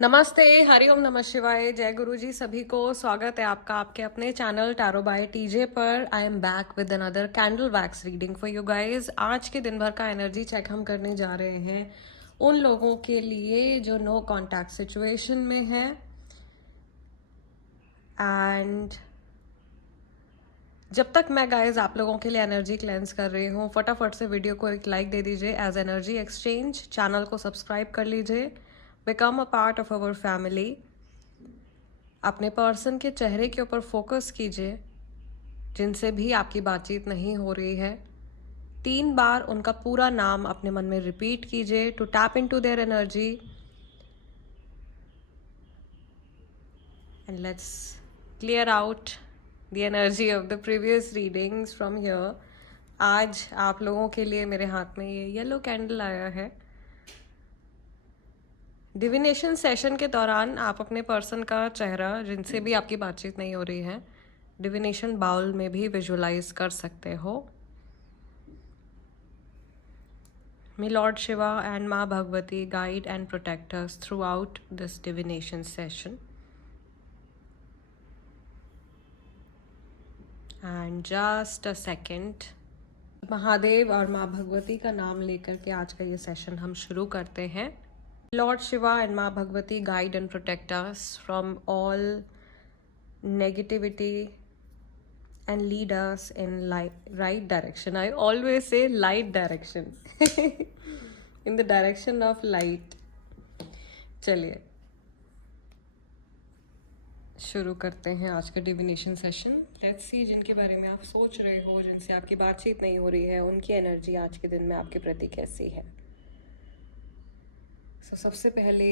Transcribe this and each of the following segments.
नमस्ते, हरिओम नमः शिवाय, जय गुरु जी। सभी को स्वागत है आपका आपके अपने चैनल टैरो बाय टीजे पर। I am back with another candle wax reading for you guys. आज के दिन भर का एनर्जी चेक हम करने जा रहे हैं उन लोगों के लिए जो नो कॉन्टैक्ट सिचुएशन में है। एंड जब तक मैं गाइज आप लोगों के लिए एनर्जी क्लेंस कर रही हूँ, फटाफट से वीडियो को एक लाइक दे दीजिए एज एनर्जी एक्सचेंज। चैनल को सब्सक्राइब कर लीजिए, become a part of our family. अपने पर्सन के चेहरे के ऊपर फोकस कीजिए जिनसे भी आपकी बातचीत नहीं हो रही है। 3 बार उनका पूरा नाम अपने मन में रिपीट कीजिए to tap into their energy. And let's clear out the energy of the previous readings from here. आज आप लोगों के लिए मेरे हाथ में ये येलो कैंडल आया है। डिविनेशन सेशन के दौरान आप अपने पर्सन का चेहरा, जिनसे भी आपकी बातचीत नहीं हो रही है, डिविनेशन बाउल में भी विजुअलाइज कर सकते हो। May Lord Shiva and Ma Bhagavati guide and protect us throughout this divination session. And just a second. Mahadev और माँ भगवती का नाम लेकर के आज का ये सेशन हम शुरू करते हैं। Lord Shiva and Ma Bhagavati guide and protect us from all negativity and lead us in right direction. I always say light direction. In the direction of light. चलिए शुरू करते हैं आज का डिविनेशन सेशन। लेट्स सी, जिनके बारे में आप सोच रहे हो, जिनसे आपकी बातचीत नहीं हो रही है, उनकी एनर्जी आज के दिन में आपके प्रति कैसी है। सबसे पहले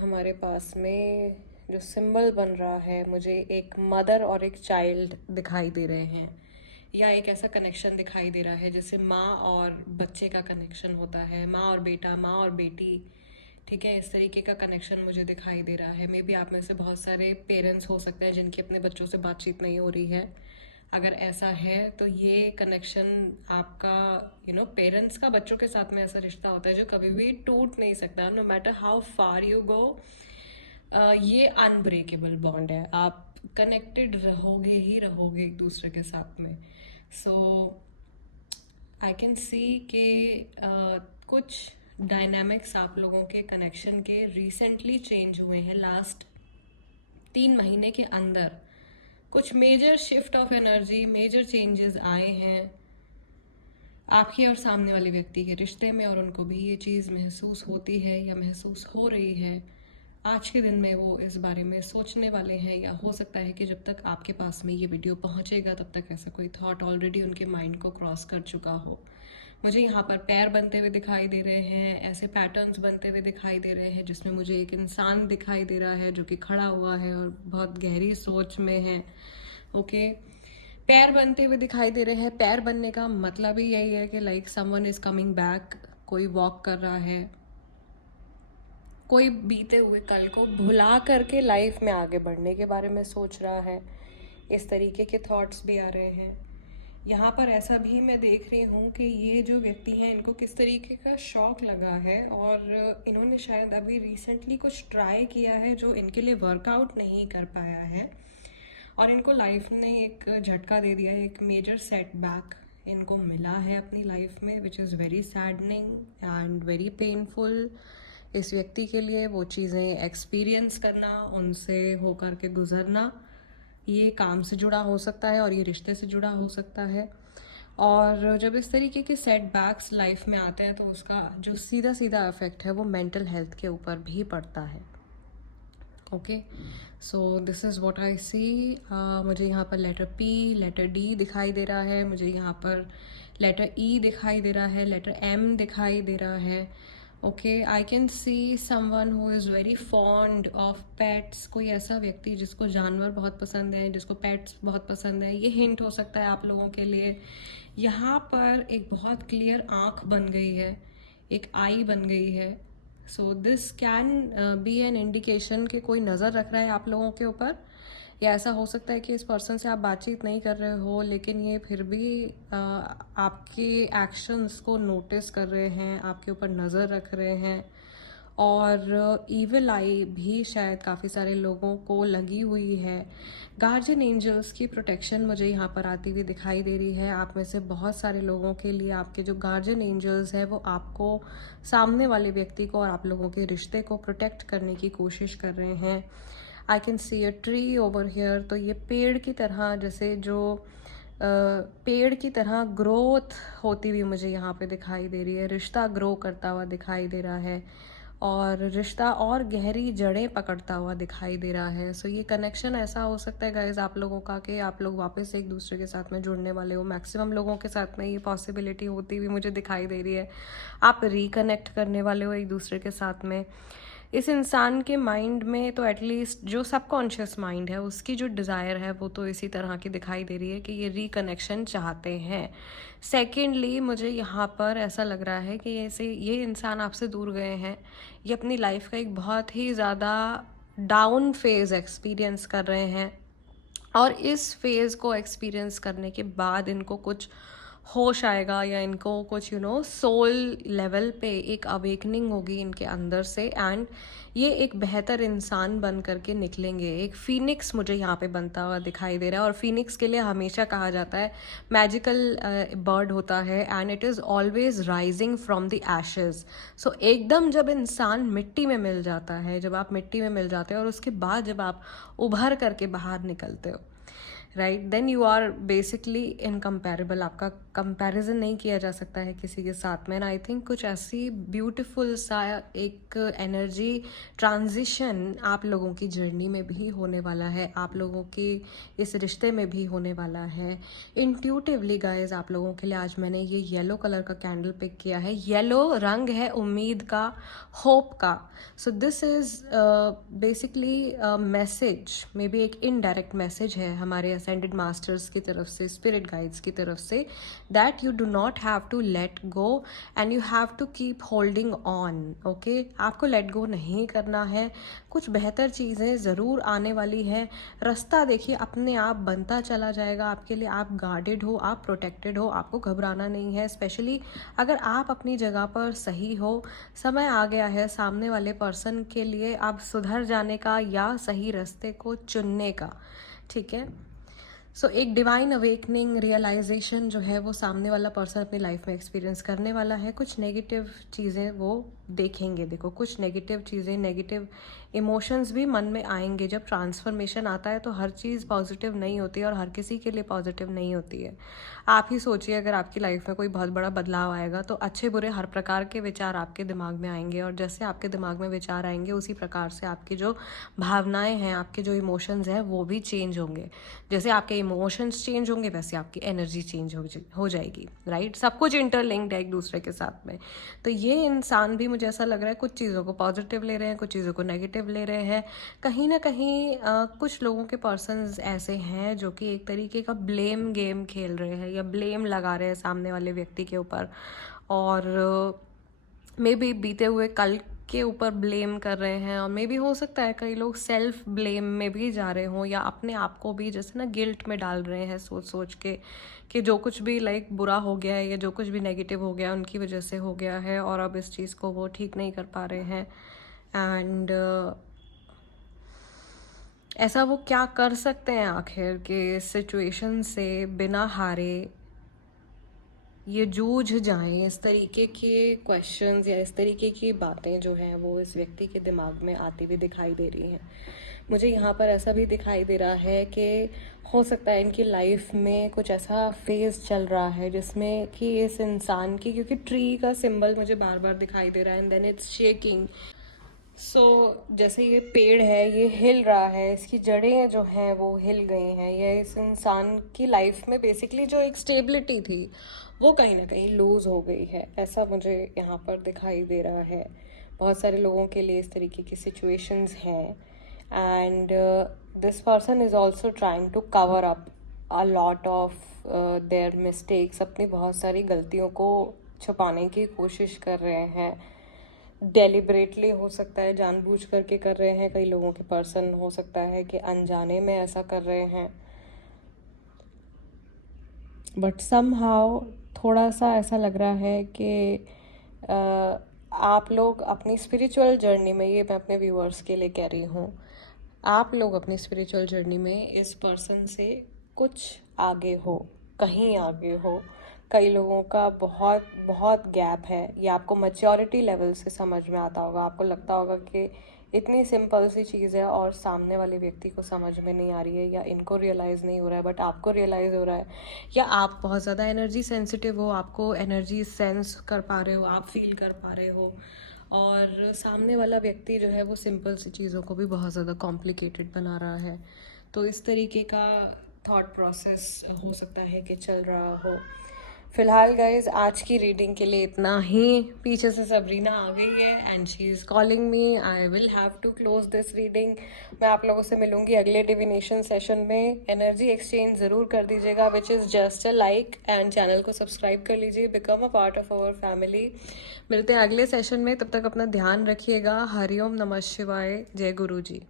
हमारे पास में जो सिंबल बन रहा है, मुझे एक मदर और एक चाइल्ड दिखाई दे रहे हैं, या एक ऐसा कनेक्शन दिखाई दे रहा है जैसे माँ और बच्चे का कनेक्शन होता है, माँ और बेटा, माँ और बेटी। ठीक है, इस तरीके का कनेक्शन मुझे दिखाई दे रहा है। मे बी आप में से बहुत सारे पेरेंट्स हो सकते हैं जिनकी अपने बच्चों से बातचीत नहीं हो रही है। अगर ऐसा है तो ये कनेक्शन आपका पेरेंट्स का बच्चों के साथ में ऐसा रिश्ता होता है जो कभी भी टूट नहीं सकता, no matter how far you go. ये अनब्रेकेबल बॉन्ड है, आप कनेक्टेड रहोगे ही रहोगे एक दूसरे के साथ में। सो आई कैन सी कि कुछ डायनामिक्स आप लोगों के कनेक्शन के रिसेंटली चेंज हुए हैं। लास्ट 3 महीने के अंदर कुछ major shift of energy, major changes आए हैं आपके और सामने वाले व्यक्ति के रिश्ते में, और उनको भी ये चीज़ महसूस होती है या महसूस हो रही है। आज के दिन में वो इस बारे में सोचने वाले हैं, या हो सकता है कि जब तक आपके पास में ये वीडियो पहुंचेगा तब तक ऐसा कोई थॉट ऑलरेडी उनके माइंड को क्रॉस कर चुका हो। मुझे यहाँ पर पैर बनते हुए दिखाई दे रहे हैं, ऐसे पैटर्न्स बनते हुए दिखाई दे रहे हैं जिसमें मुझे एक इंसान दिखाई दे रहा है जो कि खड़ा हुआ है और बहुत गहरी सोच में है। ओके, पैर बनते हुए दिखाई दे रहे हैं। पैर बनने का मतलब ही यही है कि like someone is coming back, कोई वॉक कर रहा है, कोई बीते हुए कल को भुला करके लाइफ में आगे बढ़ने के बारे में सोच रहा है। इस तरीके के थॉट्स भी आ रहे हैं। यहाँ पर ऐसा भी मैं देख रही हूँ कि ये जो व्यक्ति हैं, इनको किस तरीके का शॉक लगा है, और इन्होंने शायद अभी रिसेंटली कुछ ट्राई किया है जो इनके लिए वर्कआउट नहीं कर पाया है, और इनको लाइफ ने एक झटका दे दिया है, एक मेजर सेटबैक इनको मिला है अपनी लाइफ में, which is very saddening and very painful. इस व्यक्ति के लिए वो चीज़ें एक्सपीरियंस करना, उनसे होकर के गुजरना, ये काम से जुड़ा हो सकता है और ये रिश्ते से जुड़ा हो सकता है। और जब इस तरीके के सेटबैक्स लाइफ में आते हैं तो उसका जो सीधा सीधा इफेक्ट है वो मेंटल हेल्थ के ऊपर भी पड़ता है। Okay, so this is what I see. मुझे यहाँ पर लेटर पी, लेटर डी दिखाई दे रहा है, मुझे यहाँ पर लेटर ई दिखाई दे रहा है, लेटर एम दिखाई दे रहा है। Okay, I can see someone who is very fond of pets. कोई ऐसा व्यक्ति जिसको जानवर बहुत पसंद है, जिसको पेट्स बहुत पसंद है, ये हिंट हो सकता है आप लोगों के लिए। यहाँ पर एक बहुत क्लियर आँख बन गई है, एक आई बन गई है। So this can be an indication कि कोई नज़र रख रहा है आप लोगों के ऊपर, या ऐसा हो सकता है कि इस पर्सन से आप बातचीत नहीं कर रहे हो लेकिन ये फिर भी आपके एक्शंस को नोटिस कर रहे हैं, आपके ऊपर नज़र रख रहे हैं, और ईविल आई भी शायद काफ़ी सारे लोगों को लगी हुई है। गार्जियन एंजल्स की प्रोटेक्शन मुझे यहाँ पर आती हुई दिखाई दे रही है। आप में से बहुत सारे लोगों के लिए आपके जो गार्जियन एंजल्स हैं वो आपको, सामने वाले व्यक्ति को और आप लोगों के रिश्ते को प्रोटेक्ट करने की कोशिश कर रहे हैं। I can see a tree over here. तो ये पेड़ की तरह, जैसे जो पेड़ की तरह ग्रोथ होती हुई मुझे यहाँ पे दिखाई दे रही है। रिश्ता ग्रो करता हुआ दिखाई दे रहा है और रिश्ता और गहरी जड़ें पकड़ता हुआ दिखाई दे रहा है। सो ये कनेक्शन ऐसा हो सकता है गाइज आप लोगों का कि आप लोग वापस एक दूसरे के साथ में जुड़ने वाले हो। मैक्सिमम लोगों के साथ में ये पॉसिबिलिटी होती हुई मुझे दिखाई दे रही है। आप रिकनेक्ट करने वाले हो एक दूसरे के साथ में। इस इंसान के माइंड में तो एटलीस्ट जो सबकॉन्शियस माइंड है उसकी जो डिज़ायर है वो तो इसी तरह की दिखाई दे रही है कि ये रिकनेक्शन चाहते हैं। सेकेंडली मुझे यहाँ पर ऐसा लग रहा है कि ये इंसान आपसे दूर गए हैं। ये अपनी लाइफ का एक बहुत ही ज़्यादा डाउन फेज एक्सपीरियंस कर रहे हैं और इस फेज़ को एक्सपीरियंस करने के बाद इनको कुछ होश आएगा या इनको कुछ सोल लेवल पे एक अवेकनिंग होगी इनके अंदर से एंड ये एक बेहतर इंसान बन करके निकलेंगे। एक फीनिक्स मुझे यहाँ पे बनता हुआ दिखाई दे रहा है और फीनिक्स के लिए हमेशा कहा जाता है मैजिकल बर्ड होता है and it is always rising from the ashes. So एकदम जब इंसान मिट्टी में मिल जाता है, जब आप मिट्टी में मिल जाते हो और उसके बाद जब आप उभर करके बाहर निकलते हो, right, then you are basically incomparable. आपका कंपैरिजन नहीं किया जा सकता है किसी के साथ में। आई थिंक कुछ ऐसी ब्यूटीफुल सा एक एनर्जी ट्रांजिशन आप लोगों की जर्नी में भी होने वाला है, आप लोगों के इस रिश्ते में भी होने वाला है। इंट्यूटिवली गाइज आप लोगों के लिए आज मैंने ये येलो कलर का कैंडल पिक किया है। येलो रंग है उम्मीद का, होप का। सो this is basically message, may be एक इनडायरेक्ट मैसेज है हमारे असेंडेड मास्टर्स की तरफ से, स्पिरिट गाइड्स की तरफ से, that you do not have to let go and you have to keep holding on. Okay, आपको लेट गो नहीं करना है। कुछ बेहतर चीज़ें ज़रूर आने वाली हैं। रास्ता देखिए अपने आप बनता चला जाएगा आपके लिए। आप गार्डेड हो, आप प्रोटेक्टेड हो, आपको घबराना नहीं है। स्पेशली अगर आप अपनी जगह पर सही हो, समय आ गया है सामने वाले पर्सन के लिए आप सुधर जाने का या सही रास्ते को चुनने का। ठीक है, सो एक डिवाइन अवेकनिंग रियलाइजेशन जो है वो सामने वाला पर्सन अपनी लाइफ में एक्सपीरियंस करने वाला है। कुछ नेगेटिव चीज़ें वो देखेंगे। देखो, कुछ नेगेटिव चीज़ें, नेगेटिव इमोशंस भी मन में आएंगे। जब ट्रांसफॉर्मेशन आता है तो हर चीज़ पॉजिटिव नहीं होती है और हर किसी के लिए पॉजिटिव नहीं होती है। आप ही सोचिए, अगर आपकी लाइफ में कोई बहुत बड़ा बदलाव आएगा तो अच्छे बुरे हर प्रकार के विचार आपके दिमाग में आएंगे और जैसे आपके दिमाग में विचार आएंगे उसी प्रकार से आपकी जो भावनाएं हैं, आपके जो इमोशंस हैं वो भी चेंज होंगे। जैसे आपके इमोशंस चेंज होंगे वैसे आपकी एनर्जी चेंज हो जाएगी। राइट, सब कुछ इंटरलिंक्ड है एक दूसरे के साथ में। तो ये इंसान भी मुझे ऐसा लग रहा है कुछ चीज़ों को पॉजिटिव ले रहे हैं, कुछ चीज़ों को नेगेटिव ले रहे हैं। कहीं ना कहीं कुछ लोगों के पर्सन्स ऐसे हैं जो कि एक तरीके का ब्लेम गेम खेल रहे हैं या ब्लेम लगा रहे हैं सामने वाले व्यक्ति के ऊपर और मे बी बीते हुए कल के ऊपर ब्लेम कर रहे हैं। और मे बी हो सकता है कई लोग सेल्फ ब्लेम में भी जा रहे हों या अपने आप को भी जैसे ना गिल्ट में डाल रहे हैं सोच सोच के कि जो कुछ भी लाइक बुरा हो गया है या जो कुछ भी नेगेटिव हो गया उनकी वजह से हो गया है और अब इस चीज़ को वो ठीक नहीं कर पा रहे हैं। एंड ऐसा वो क्या कर सकते हैं आखिर कि सिचुएशन से बिना हारे ये जूझ जाएं। इस तरीके के क्वेश्चंस या इस तरीके की बातें जो हैं वो इस व्यक्ति के दिमाग में आती हुई दिखाई दे रही हैं। मुझे यहाँ पर ऐसा भी दिखाई दे रहा है कि हो सकता है इनकी लाइफ में कुछ ऐसा फेज चल रहा है जिसमें कि इस इंसान की, क्योंकि ट्री का सिंबल मुझे बार बार दिखाई दे रहा है एंड देन इट्स शेकिंग। सो जैसे ये पेड़ है ये हिल रहा है, इसकी जड़ें जो हैं वो हिल गई हैं। ये इस इंसान की लाइफ में बेसिकली जो एक स्टेबिलिटी थी वो कहीं ना कहीं लूज़ हो गई है, ऐसा मुझे यहाँ पर दिखाई दे रहा है। बहुत सारे लोगों के लिए इस तरीके की सिचुएशंस हैं and this person is also trying to cover up a lot of their mistakes. अपनी बहुत सारी गलतियों को छुपाने की कोशिश कर रहे हैं। डेलिबरेटली हो सकता है, जानबूझ करके कर रहे हैं। कई लोगों के पर्सन हो सकता है कि अनजाने में ऐसा कर रहे हैं, बट समहाउ थोड़ा सा ऐसा लग रहा है कि आप लोग अपनी स्पिरिचुअल जर्नी में, ये मैं अपने व्यूअर्स के लिए कह रही हूँ, आप लोग अपनी स्पिरिचुअल जर्नी में इस पर्सन से कुछ आगे हो, कहीं आगे हो। कई लोगों का बहुत बहुत गैप है, ये आपको मैच्योरिटी लेवल से समझ में आता होगा। आपको लगता होगा कि इतनी सिंपल सी चीज़ है और सामने वाले व्यक्ति को समझ में नहीं आ रही है, या इनको रियलाइज़ नहीं हो रहा है, बट आपको रियलाइज़ हो रहा है। या आप बहुत ज़्यादा एनर्जी सेंसिटिव हो, आपको एनर्जी सेंस कर पा रहे हो, आप फील कर पा रहे हो, और सामने वाला व्यक्ति जो है वो सिंपल सी चीज़ों को भी बहुत ज़्यादा कॉम्प्लिकेटेड बना रहा है। तो इस तरीके का थॉट प्रोसेस हो सकता है कि चल रहा हो। फिलहाल गाइज आज की रीडिंग के लिए इतना ही। पीछे से सबरीना आ गई है and she is calling me. I will have to close this reading. मैं आप लोगों से मिलूंगी अगले डिविनेशन सेशन में। एनर्जी एक्सचेंज ज़रूर कर दीजिएगा, which is just a like, and channel को सब्सक्राइब कर लीजिए, become a part of our family. मिलते हैं अगले सेशन में, तब तक अपना ध्यान रखिएगा। हरिओम नमः शिवाय, जय गुरु जी।